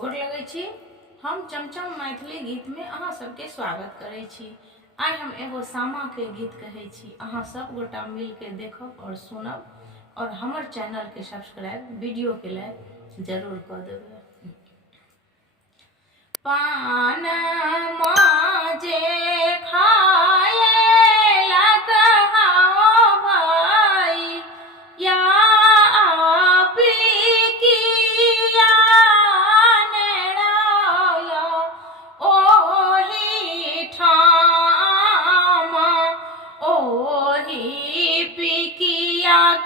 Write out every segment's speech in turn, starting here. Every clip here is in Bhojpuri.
गोर लगै छी। हम चमचम मैथिली गीत में अहाँ सबके स्वागत करै छी। आइ हम एगो सामा के गीत कहै छी, अहाँ सब गोटा मिल के देखब और सुनब और हमर चैनल के सब्सक्राइब, वीडियो के लाइक जरूर कर देबै। पान माजे खाए लगहाओ भाई या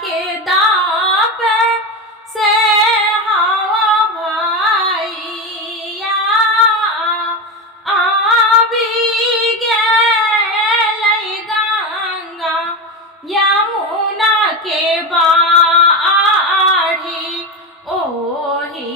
के दाप से हवा भैया आबी गेलै गंगा यमुना के बाढ़ी ओही